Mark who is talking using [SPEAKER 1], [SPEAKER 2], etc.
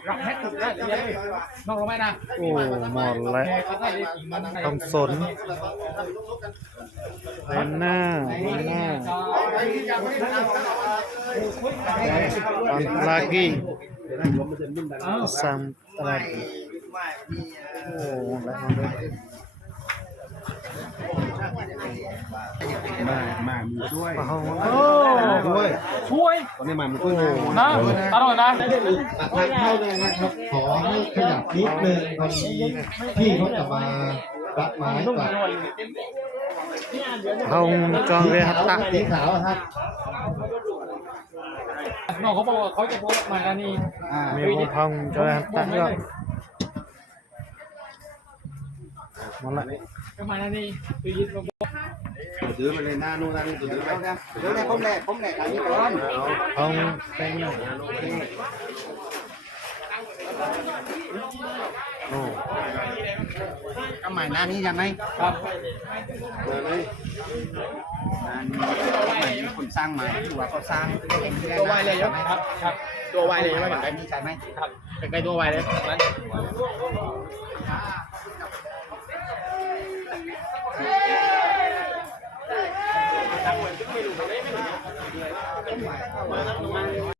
[SPEAKER 1] รับแฮกได้นอกลงไหมนะ
[SPEAKER 2] โอ้หมดแล้วต้องสนเลนหน้าลากี้ซัมตลาดโอ้แล้ว
[SPEAKER 3] มามีด้วย
[SPEAKER 2] ด้วย
[SPEAKER 1] ช่วย
[SPEAKER 3] ตอนนี้มามีด้วย
[SPEAKER 1] นะอร่อยนะ
[SPEAKER 4] ทางเข้าเลยนะครับขอให้ขยับนิดนึงตอนนี้พี่เขาจะมารับไม้ก่อน
[SPEAKER 2] Hồng cho về hạt tạ
[SPEAKER 4] สีขาวครับ
[SPEAKER 1] น้องเขาบอกว่าเขาจะพบมาแล้วนี่
[SPEAKER 2] มีคนhồng cho về hạt tạ rồi món lại
[SPEAKER 1] ก็มาแล้วนี่คือยึดมา
[SPEAKER 3] ซื้อมาเลยหน้านู่นหน้านี่ซื้อแล้วนะ
[SPEAKER 4] เดี๋ยวผมแหลกอันนี้ก่อน
[SPEAKER 2] hồng xanh ồ
[SPEAKER 4] ทำใหม่หน้านี้ยังไง
[SPEAKER 1] ครับ
[SPEAKER 3] มาเลย
[SPEAKER 4] มีคนสร้างใหม่ถือว่าเขาสร้าง
[SPEAKER 1] ตัววายเลยครับครับตัววายเลยใช่ไหม
[SPEAKER 4] แบบนี้ใช่ไหม
[SPEAKER 1] ครับเป็นไงตัววายเลยนั้น